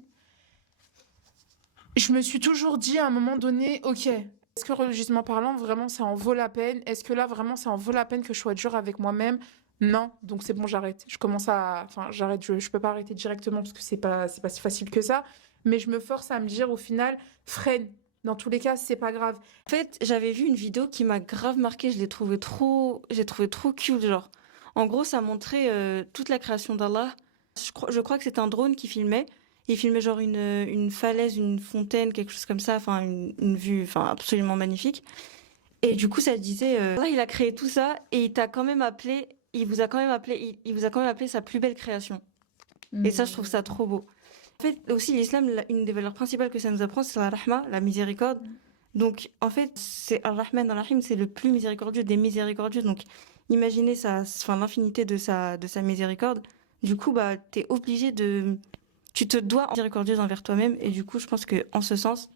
je me suis toujours dit à un moment donné, ok, est-ce que religieusement parlant, vraiment, ça en vaut la peine? Est-ce que là, vraiment, ça en vaut la peine que je sois dure avec moi-même? Non, donc c'est bon, j'arrête. Enfin, j'arrête. Je peux pas arrêter directement parce que c'est pas si facile que ça. Mais je me force à me dire, au final, freine. Dans tous les cas, c'est pas grave. En fait, j'avais vu une vidéo qui m'a grave marqué. J'ai trouvé trop cute, genre. En gros, ça montrait toute la création d'Allah. Je crois que c'était un drone qui filmait. Il filmait genre une falaise, une fontaine, quelque chose comme ça. Enfin, une vue, enfin, absolument magnifique. Et du coup, ça disait, Allah, il a créé tout ça et il vous a quand même appelé sa plus belle création. Et ça, je trouve ça trop beau. En fait, aussi, l'islam, une des valeurs principales que ça nous apprend, c'est la rahma, la miséricorde. Donc, en fait, c'est Ar-Rahman, Ar-Rahim, c'est le plus miséricordieux des miséricordieux. Donc, imaginez l'infinité de sa miséricorde. Du coup, bah, tu te dois miséricordieuse envers toi-même. Et du coup, je pense que, en ce sens,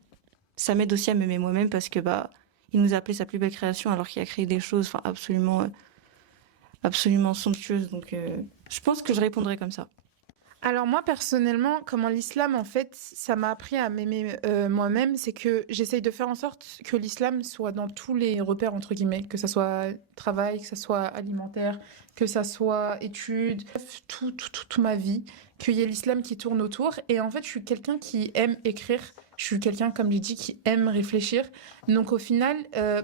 ça m'aide aussi à m'aimer moi-même parce que, bah, il nous a appelé sa plus belle création alors qu'il a créé des choses, absolument somptueuses. Donc, je pense que je répondrais comme ça. Alors moi personnellement, comment l'islam en fait, ça m'a appris à m'aimer moi-même, c'est que j'essaye de faire en sorte que l'islam soit dans tous les repères entre guillemets, que ça soit travail, que ça soit alimentaire, que ça soit études, toute ma vie, qu'il y ait l'islam qui tourne autour. Et en fait, je suis quelqu'un qui aime écrire, je suis quelqu'un, comme j'ai dit, qui aime réfléchir. Donc au final,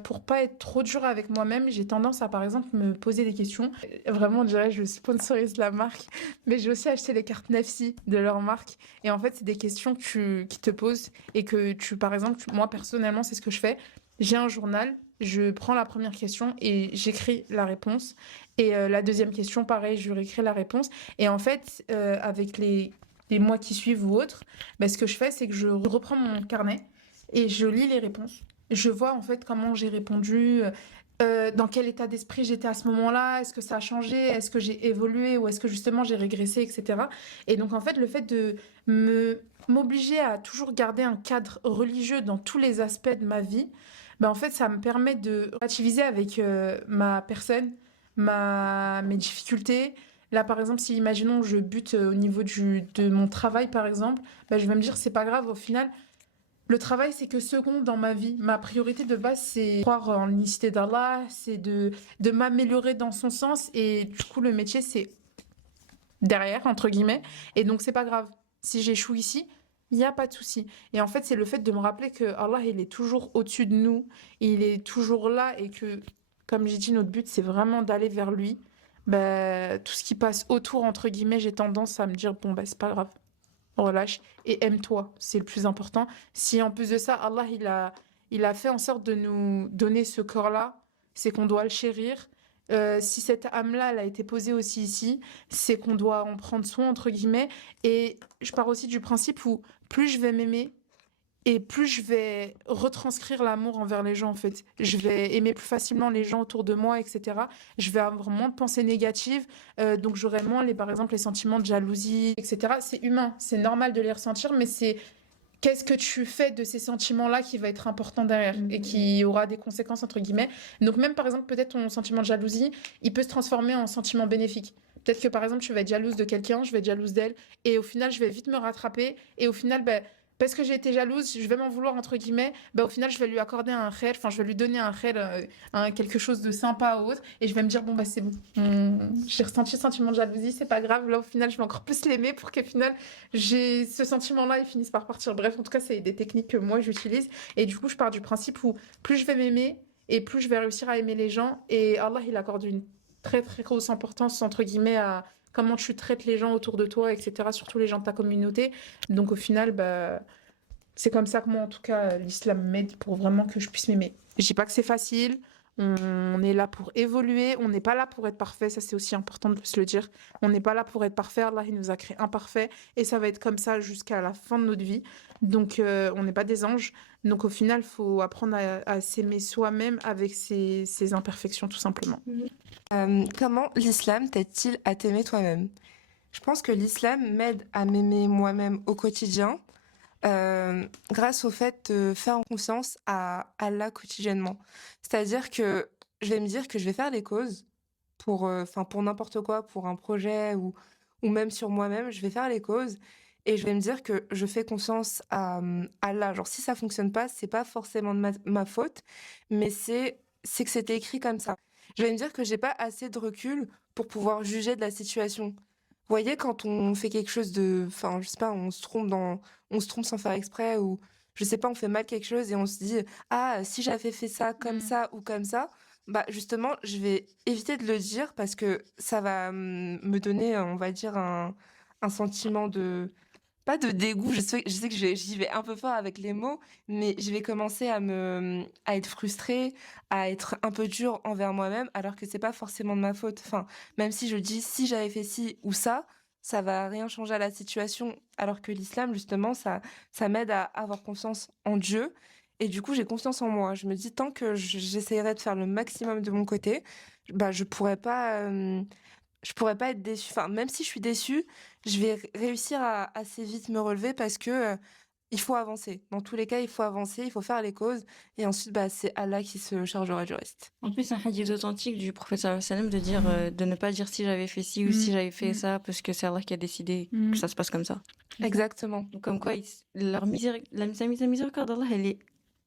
pour pas être trop dur avec moi-même, j'ai tendance à par exemple me poser des questions. Vraiment, on dirait que je sponsorise la marque. Mais j'ai aussi acheté les cartes Nafsi de leur marque. Et en fait, c'est des questions qui te posent et que par exemple, moi personnellement, c'est ce que je fais. J'ai un journal, je prends la première question et j'écris la réponse. Et la deuxième question, pareil, je réécris la réponse. Et en fait, avec les mois qui suivent ou autres, bah, ce que je fais, c'est que je reprends mon carnet et je lis les réponses. Je vois en fait comment j'ai répondu, dans quel état d'esprit j'étais à ce moment-là, est-ce que ça a changé, est-ce que j'ai évolué ou est-ce que justement j'ai régressé, etc. Et donc en fait, le fait de m'obliger à toujours garder un cadre religieux dans tous les aspects de ma vie, ben en fait, ça me permet de relativiser avec ma personne, mes difficultés. Là, par exemple, si imaginons je bute au niveau de mon travail, par exemple, ben, je vais me dire c'est pas grave, au final. Le travail, c'est que second dans ma vie. Ma priorité de base, c'est croire en l'unicité d'Allah, c'est de m'améliorer dans son sens. Et du coup, le métier, c'est derrière, entre guillemets. Et donc, c'est pas grave. Si j'échoue ici, il n'y a pas de souci. Et en fait, c'est le fait de me rappeler que Allah, il est toujours au-dessus de nous. Il est toujours là et que, comme j'ai dit, notre but, c'est vraiment d'aller vers lui. Bah, tout ce qui passe autour, entre guillemets, j'ai tendance à me dire, bon, bah, c'est pas grave. Relâche et aime-toi, c'est le plus important. Si en plus de ça, Allah, il a fait en sorte de nous donner ce corps-là, c'est qu'on doit le chérir. Si cette âme-là, elle a été posée aussi ici, c'est qu'on doit en prendre soin, entre guillemets. Et je pars aussi du principe où plus je vais m'aimer, et plus je vais retranscrire l'amour envers les gens, en fait. Je vais aimer plus facilement les gens autour de moi, etc. Je vais avoir moins de pensées négatives, donc j'aurai moins, par exemple, les sentiments de jalousie, etc. C'est humain, c'est normal de les ressentir, mais c'est qu'est-ce que tu fais de ces sentiments-là qui va être important derrière et qui aura des conséquences, entre guillemets. Donc même, par exemple, peut-être ton sentiment de jalousie, il peut se transformer en sentiment bénéfique. Peut-être que, par exemple, tu vas être jalouse de quelqu'un, je vais être jalouse d'elle, et au final, je vais vite me rattraper, et au final, ben, parce que j'ai été jalouse, je vais m'en vouloir, entre guillemets, bah, au final, je vais lui accorder un khair, enfin, je vais lui donner un khair, quelque chose de sympa ou autre, et je vais me dire, bon, bah, c'est bon. J'ai ressenti le sentiment de jalousie, c'est pas grave. Là, au final, je vais encore plus l'aimer pour qu'au final, j'ai ce sentiment-là, il finisse par partir. Bref, en tout cas, c'est des techniques que moi, j'utilise. Et du coup, je pars du principe où plus je vais m'aimer, et plus je vais réussir à aimer les gens, et Allah, il accorde une très, très grosse importance, entre guillemets, à comment tu traites les gens autour de toi, etc., surtout les gens de ta communauté. Donc au final, bah, c'est comme ça que moi, en tout cas, l'islam m'aide pour vraiment que je puisse m'aimer. Je dis pas que c'est facile, on est là pour évoluer, on n'est pas là pour être parfait, ça c'est aussi important de se le dire. On n'est pas là pour être parfait, Allah il nous a créé imparfait et ça va être comme ça jusqu'à la fin de notre vie. Donc on n'est pas des anges, donc au final, il faut apprendre à s'aimer soi-même avec ses imperfections tout simplement. Comment l'islam t'aide-t-il à t'aimer toi-même? Je pense que l'islam m'aide à m'aimer moi-même au quotidien, grâce au fait de faire confiance à Allah quotidiennement. C'est-à-dire que je vais me dire que je vais faire les causes pour n'importe quoi, pour un projet ou même sur moi-même, je vais faire les causes et je vais me dire que je fais confiance à Allah. Genre si ça fonctionne pas, c'est pas forcément de ma faute, mais c'est que c'était écrit comme ça. Je vais me dire que j'ai pas assez de recul pour pouvoir juger de la situation. Vous voyez, quand on fait quelque chose je sais pas, on se trompe sans faire exprès ou, je sais pas, on fait mal quelque chose et on se dit, ah, si j'avais fait ça comme ça ou comme ça, bah, justement, je vais éviter de le dire parce que ça va me donner, on va dire, un sentiment de, pas de dégoût. Je sais que j'y vais un peu fort avec les mots, mais je vais commencer à être frustrée, à être un peu dure envers moi-même, alors que c'est pas forcément de ma faute. Enfin, même si je dis si j'avais fait ci ou ça va rien changer à la situation. Alors que l'islam, justement, ça m'aide à avoir confiance en Dieu. Et du coup, j'ai confiance en moi. Je me dis, tant que j'essaierai de faire le maximum de mon côté, bah, je pourrais pas être déçue. Enfin, même si je suis déçue, je vais réussir à assez vite me relever parce que il faut avancer. Dans tous les cas, il faut avancer, il faut faire les causes. Et ensuite, bah, c'est Allah qui se chargera du reste. En plus, un hadith authentique du prophète sallallahu alayhi wa sallam de dire, de ne pas dire si j'avais fait ci ou si j'avais fait ça, parce que c'est Allah qui a décidé que ça se passe comme ça. Exactement. Donc, comme quoi, sa miséricorde d'Allah, elle est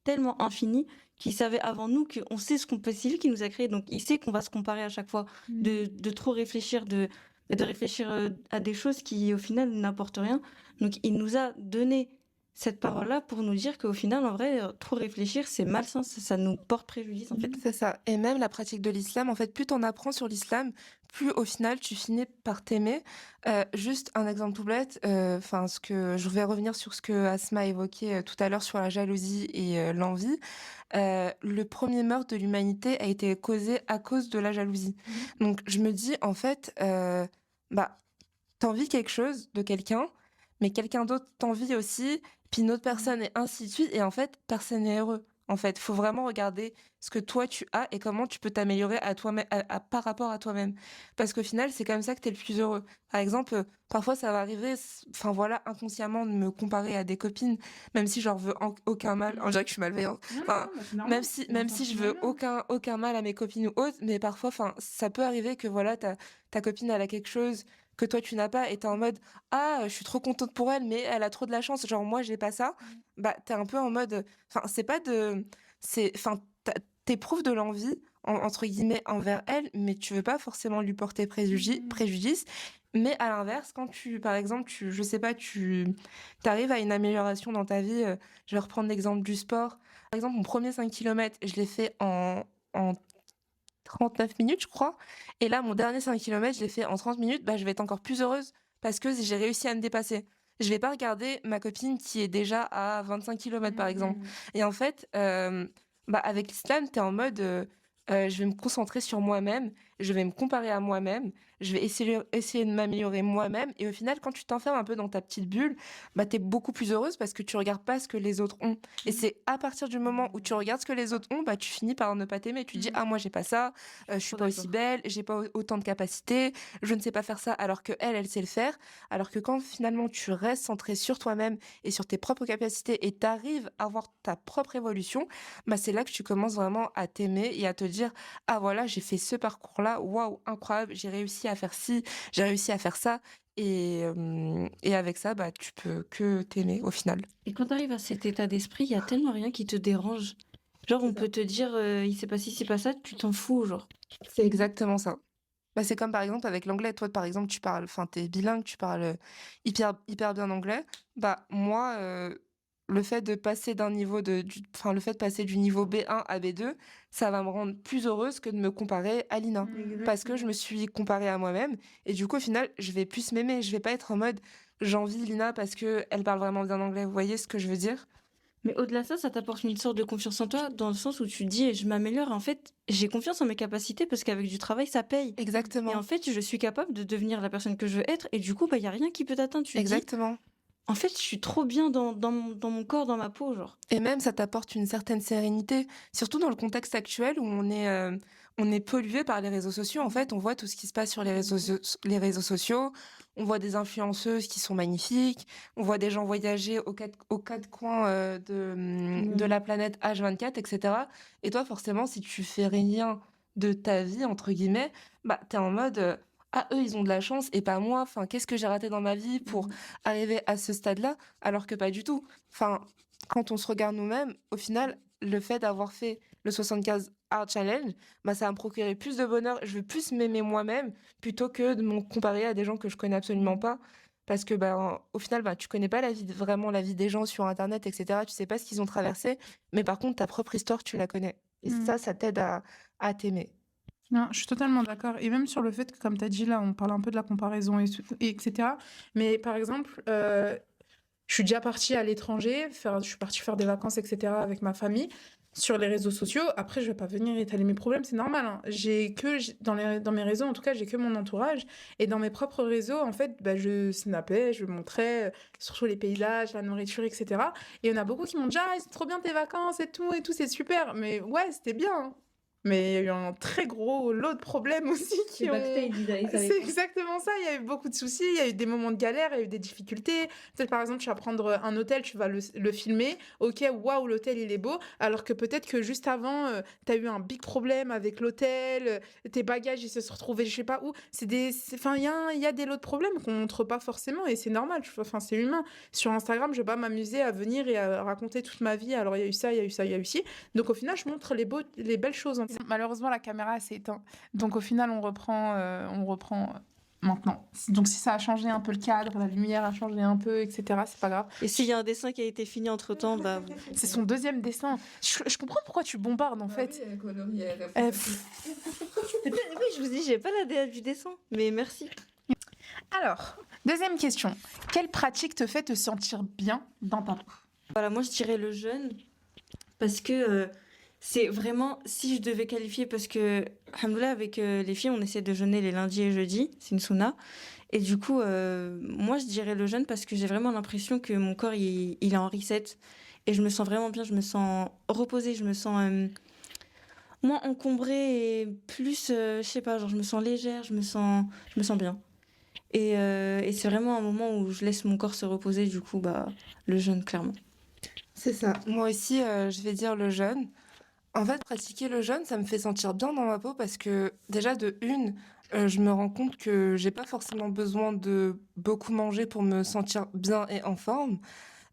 tellement infinie qu'il savait avant nous qu'on sait ce qu'on peut, c'est lui qui nous a créé, donc il sait qu'on va se comparer à chaque fois, de trop réfléchir, de réfléchir à des choses qui, au final, n'apportent rien. Donc, il nous a donné cette parole-là pour nous dire qu'au final, en vrai, trop réfléchir, c'est malsain, ça nous porte préjudice, en fait. C'est ça. Et même la pratique de l'islam, en fait, plus t'en apprends sur l'islam, plus au final tu finis par t'aimer. Juste un exemple tout bête, enfin ce que je vais revenir sur ce que Asma évoquait tout à l'heure sur la jalousie et l'envie. Le premier meurtre de l'humanité a été causé à cause de la jalousie. Donc je me dis en fait, bah t'envies quelque chose de quelqu'un, mais quelqu'un d'autre t'envie aussi, puis une autre personne et ainsi de suite. Et en fait, personne n'est heureux. En fait, faut vraiment regarder ce que toi tu as et comment tu peux t'améliorer à toi-même, par rapport à toi-même. Parce qu'au final, c'est comme ça que t'es le plus heureux. Par exemple, parfois ça va arriver, enfin voilà, inconsciemment de me comparer à des copines, même si j'en veux aucun mal. On dirait que je suis malveillante. Enfin, même si je veux aucun mal à mes copines ou autres, mais parfois, enfin, ça peut arriver que voilà, ta copine elle a quelque chose que toi tu n'as pas et t'es en mode ah je suis trop contente pour elle mais elle a trop de la chance genre moi j'ai pas ça. Bah t'es un peu en mode enfin t'éprouves de l'envie entre guillemets envers elle mais tu veux pas forcément lui porter préjudice. Mais à l'inverse quand par exemple je sais pas tu t'arrives à une amélioration dans ta vie, je vais reprendre l'exemple du sport. Par exemple mon premier 5 km je l'ai fait en 39 minutes, je crois. Et là, mon dernier 5 km, je l'ai fait en 30 minutes. Bah, je vais être encore plus heureuse parce que j'ai réussi à me dépasser. Je vais pas regarder ma copine qui est déjà à 25 km, par exemple. Et en fait, bah, avec l'islam, t'es en mode, je vais me concentrer sur moi-même, je vais me comparer à moi-même, je vais essayer de m'améliorer moi-même. Et au final, quand tu t'enfermes un peu dans ta petite bulle, bah, t'es beaucoup plus heureuse parce que tu regardes pas ce que les autres ont. Et c'est à partir du moment où tu regardes ce que les autres ont, bah, tu finis par ne pas t'aimer. Tu te dis, ah, moi, j'ai pas ça, je suis pas aussi belle, j'ai pas autant de capacités, je ne sais pas faire ça alors que elle sait le faire. Alors que quand finalement tu restes centré sur toi-même et sur tes propres capacités et t'arrives à avoir ta propre évolution, bah, c'est là que tu commences vraiment à t'aimer et à te dire, ah, voilà, j'ai fait ce parcours-là, waouh, incroyable, j'ai réussi à faire ci, j'ai réussi à faire ça. Et avec ça, bah, tu peux que t'aimer au final. Et quand tu arrives à cet état d'esprit, il y a tellement rien qui te dérange. Genre, on peut te dire, il s'est pas ci, c'est pas ça, tu t'en fous, genre. C'est exactement ça. Bah, c'est comme par exemple avec l'anglais. Toi, par exemple, t'es bilingue, tu parles hyper bien anglais. Bah, moi, le fait de passer le fait de passer du niveau B1 à B2, ça va me rendre plus heureuse que de me comparer à Lina. Parce que je me suis comparée à moi-même. Et du coup, au final, je vais plus m'aimer. Je vais pas être en mode, j'envie Lina parce que elle parle vraiment bien anglais. Vous voyez ce que je veux dire? Mais au-delà de ça, ça t'apporte une sorte de confiance en toi, dans le sens où tu te dis, je m'améliore. En fait, j'ai confiance en mes capacités parce qu'avec du travail, ça paye. Exactement. Et en fait, je suis capable de devenir la personne que je veux être. Et du coup, bah, y a rien qui peut t'atteindre. Tu te dis, Exactement. en fait, je suis trop bien dans mon corps, dans ma peau, genre. Et même, ça t'apporte une certaine sérénité, surtout dans le contexte actuel où on est pollué par les réseaux sociaux. En fait, on voit tout ce qui se passe sur les réseaux sociaux. On voit des influenceuses qui sont magnifiques. On voit des gens voyager aux quatre coins de la planète H24, etc. Et toi, forcément, si tu fais rien de ta vie, entre guillemets, bah, t'es en mode, ah, eux, ils ont de la chance et pas moi. Enfin, qu'est-ce que j'ai raté dans ma vie pour arriver à ce stade-là, alors que pas du tout. Enfin, quand on se regarde nous-mêmes, au final, le fait d'avoir fait le 75 Hard Challenge, bah, ça va me procurer plus de bonheur. Je veux plus m'aimer moi-même plutôt que de me comparer à des gens que je connais absolument pas. Parce que, bah, au final, bah, tu connais pas vraiment la vie des gens sur Internet, etc. Tu sais pas ce qu'ils ont traversé. Mais par contre, ta propre histoire, tu la connais. Et ça t'aide à t'aimer. Non, je suis totalement d'accord. Et même sur le fait que, comme tu as dit là, on parle un peu de la comparaison, etc. Mais par exemple, Je suis déjà partie à l'étranger, je suis partie faire des vacances, etc. avec ma famille sur les réseaux sociaux. Après, je vais pas venir étaler mes problèmes, c'est normal, hein. Dans mes réseaux, en tout cas, j'ai que mon entourage. Et dans mes propres réseaux, en fait, bah, je snappais, je montrais surtout les paysages, la nourriture, etc. Et on a beaucoup qui m'ont dit, ah, c'est trop bien tes vacances et tout, c'est super. Mais ouais, c'était bien, hein. Mais il y a eu un très gros lot de problèmes aussi qui ont... C'est exactement ça, il y a eu beaucoup de soucis, il y a eu des moments de galère, il y a eu des difficultés. Peut-être par exemple, tu vas prendre un hôtel, tu vas le filmer, ok, waouh, l'hôtel il est beau, alors que peut-être que juste avant, t'as eu un big problème avec l'hôtel, tes bagages ils se sont retrouvés je sais pas où. Enfin, il y a des lots de problèmes qu'on montre pas forcément et c'est normal, tu vois, enfin, c'est humain. Sur Instagram, je vais pas m'amuser à venir et à raconter toute ma vie, alors il y a eu ça, il y a eu ça, il y a eu ci. Donc au final, je montre les belles choses. Malheureusement, la caméra s'est éteinte. Donc au final, on reprend maintenant. Donc si ça a changé un peu le cadre, la lumière a changé un peu, etc., c'est pas grave. Et s'il y a un dessin qui a été fini entre-temps, bah... C'est son deuxième dessin. Je comprends pourquoi tu bombardes, en fait. Oui, je vous dis, j'ai pas la DA du dessin, mais merci. Alors, deuxième question. Quelle pratique te fait te sentir bien dans ta peau? Voilà, moi je dirais le jeûne, parce que c'est vraiment, si je devais qualifier, parce que, alhamdoulilah, avec les filles, on essaie de jeûner les lundis et jeudis, c'est une sunna. Et du coup, moi, je dirais le jeûne parce que j'ai vraiment l'impression que mon corps, il est en reset. Et je me sens vraiment bien, je me sens reposée, je me sens moins encombrée et plus, je sais pas, genre je me sens légère, je me sens bien. Et c'est vraiment un moment où je laisse mon corps se reposer, du coup, bah, le jeûne, clairement. C'est ça. Moi aussi, je vais dire le jeûne. En fait, pratiquer le jeûne, ça me fait sentir bien dans ma peau parce que déjà je me rends compte que j'ai pas forcément besoin de beaucoup manger pour me sentir bien et en forme.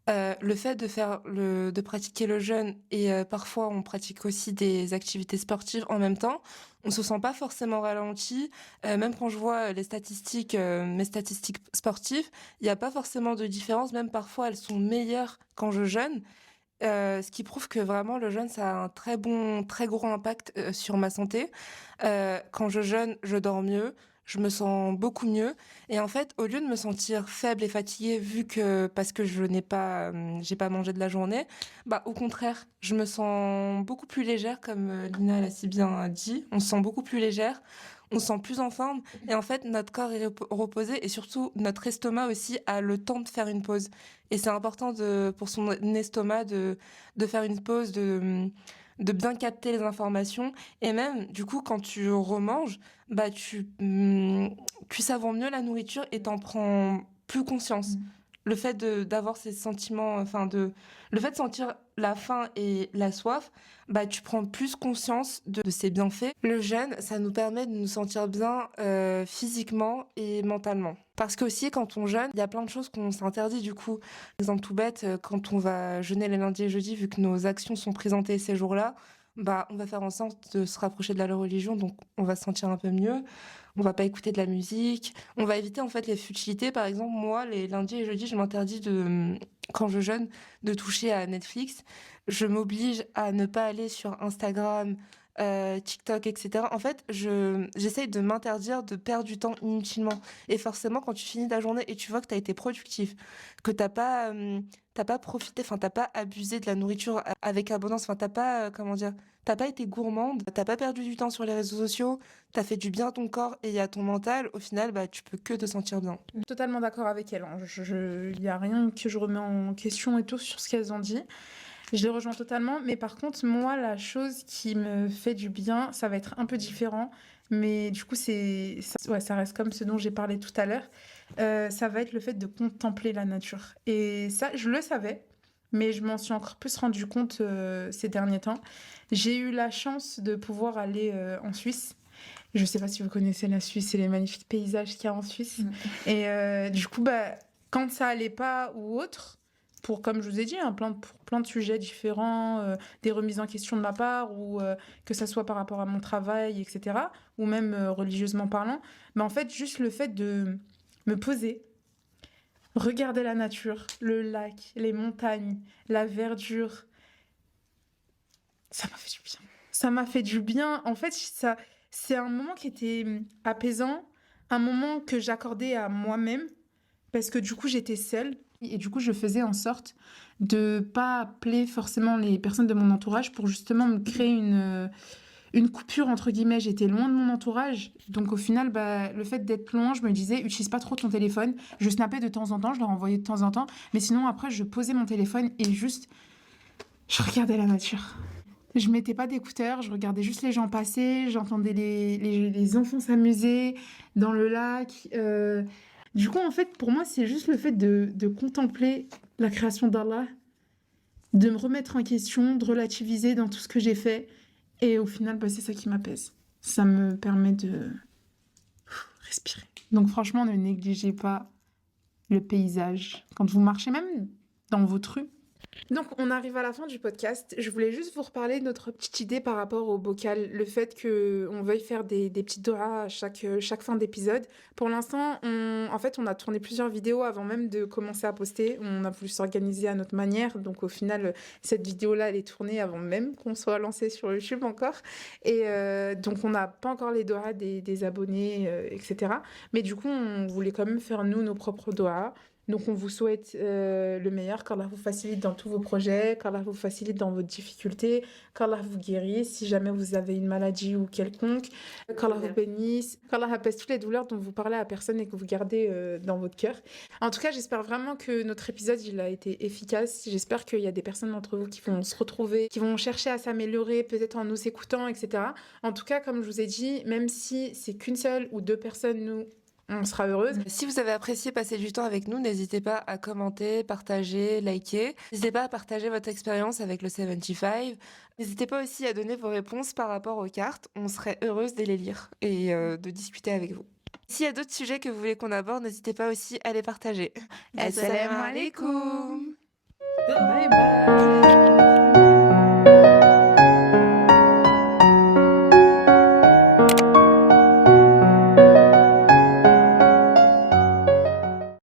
Le fait de pratiquer le jeûne et parfois on pratique aussi des activités sportives en même temps, on se sent pas forcément ralenti. Même quand je vois mes statistiques sportives, il n'y a pas forcément de différence. Même parfois elles sont meilleures quand je jeûne. Ce qui prouve que vraiment le jeûne, ça a un très gros impact sur ma santé. Quand je jeûne, je dors mieux, je me sens beaucoup mieux. Et en fait, au lieu de me sentir faible et fatiguée, parce que j'ai pas mangé de la journée, bah au contraire, je me sens beaucoup plus légère, comme Lina l'a si bien dit. On se sent beaucoup plus légère. On se sent plus en forme et en fait notre corps est reposé et surtout notre estomac aussi a le temps de faire une pause et c'est important pour son estomac de faire une pause de bien capter les informations et même du coup quand tu remanges bah tu savores mieux la nourriture et t'en prends plus conscience. Le fait d'avoir ces sentiments, le fait de sentir la faim et la soif, bah tu prends plus conscience de ces bienfaits. Le jeûne, ça nous permet de nous sentir bien physiquement et mentalement. Parce que aussi quand on jeûne, il y a plein de choses qu'on s'interdit du coup. Exemple tout bête, quand on va jeûner les lundis et jeudis, vu que nos actions sont présentées ces jours-là, bah on va faire en sorte de se rapprocher de la religion, donc on va se sentir un peu mieux. On va pas écouter de la musique. On va éviter en fait les futilités. Par exemple, moi, les lundis et jeudis, je m'interdis quand je jeûne, de toucher à Netflix. Je m'oblige à ne pas aller sur Instagram, TikTok, etc. En fait, j'essaye de m'interdire de perdre du temps inutilement. Et forcément, quand tu finis ta journée et tu vois que t'as été productif, que t'as pas profité, enfin, t'as pas abusé de la nourriture avec abondance, enfin, t'as pas été gourmande, t'as pas perdu du temps sur les réseaux sociaux, t'as fait du bien à ton corps et à ton mental, au final, bah, tu peux que te sentir bien. Totalement d'accord avec elle, hein. Y a rien que je remets en question et tout sur ce qu'elles ont dit. Je les rejoins totalement, mais par contre, moi, la chose qui me fait du bien, ça va être un peu différent, mais du coup, ça reste comme ce dont j'ai parlé tout à l'heure. Ça va être le fait de contempler la nature. Et ça, je le savais, mais je m'en suis encore plus rendu compte ces derniers temps. J'ai eu la chance de pouvoir aller en Suisse. Je sais pas si vous connaissez la Suisse et les magnifiques paysages qu'il y a en Suisse. Et du coup, bah, quand ça allait pas ou autre, comme je vous ai dit, hein, pour plein de sujets différents, des remises en question de ma part, ou que ça soit par rapport à mon travail, etc., ou même religieusement parlant, mais en fait, juste le fait de me poser, regarder la nature, le lac, les montagnes, la verdure, ça m'a fait du bien. Ça m'a fait du bien. En fait, c'est un moment qui était apaisant, un moment que j'accordais à moi-même, parce que du coup j'étais seule et du coup je faisais en sorte de pas appeler forcément les personnes de mon entourage pour justement me créer une coupure entre guillemets. J'étais loin de mon entourage, donc au final le fait d'être loin, je me disais utilise pas trop ton téléphone. Je snappais de temps en temps, je leur envoyais de temps en temps, mais sinon après je posais mon téléphone et juste je regardais la nature. Je mettais pas d'écouteurs, je regardais juste les gens passer, j'entendais les enfants s'amuser dans le lac. Du coup, en fait, pour moi, c'est juste le fait de contempler la création d'Allah, de me remettre en question, de relativiser dans tout ce que j'ai fait. Et au final, c'est ça qui m'apaise. Ça me permet de respirer. Donc franchement, ne négligez pas le paysage. Quand vous marchez, même dans votre rue. Donc, on arrive à la fin du podcast. Je voulais juste vous reparler de notre petite idée par rapport au bocal. Le fait qu'on veuille faire des petites doigts à chaque fin d'épisode. Pour l'instant, en fait, on a tourné plusieurs vidéos avant même de commencer à poster. On a voulu s'organiser à notre manière. Donc, au final, cette vidéo-là, elle est tournée avant même qu'on soit lancé sur YouTube encore. Et donc, on n'a pas encore les doigts des abonnés, etc. Mais du coup, on voulait quand même faire, nous, nos propres doigts. Donc, on vous souhaite le meilleur, qu'Allah vous facilite dans tous vos projets, qu'Allah vous facilite dans vos difficultés, qu'Allah vous guérisse si jamais vous avez une maladie ou quelconque, qu'Allah vous bénisse, qu'Allah apaise toutes les douleurs dont vous parlez à personne et que vous gardez dans votre cœur. En tout cas, j'espère vraiment que notre épisode, il a été efficace. J'espère qu'il y a des personnes d'entre vous qui vont se retrouver, qui vont chercher à s'améliorer, peut-être en nous écoutant, etc. En tout cas, comme je vous ai dit, même si c'est qu'une seule ou deux personnes, on sera heureuse. Si vous avez apprécié passer du temps avec nous, n'hésitez pas à commenter, partager, liker. N'hésitez pas à partager votre expérience avec le 75. N'hésitez pas aussi à donner vos réponses par rapport aux cartes. On serait heureuse de les lire et de discuter avec vous. S'il y a d'autres sujets que vous voulez qu'on aborde, n'hésitez pas aussi à les partager. Assalamu alaikum. Bye bye.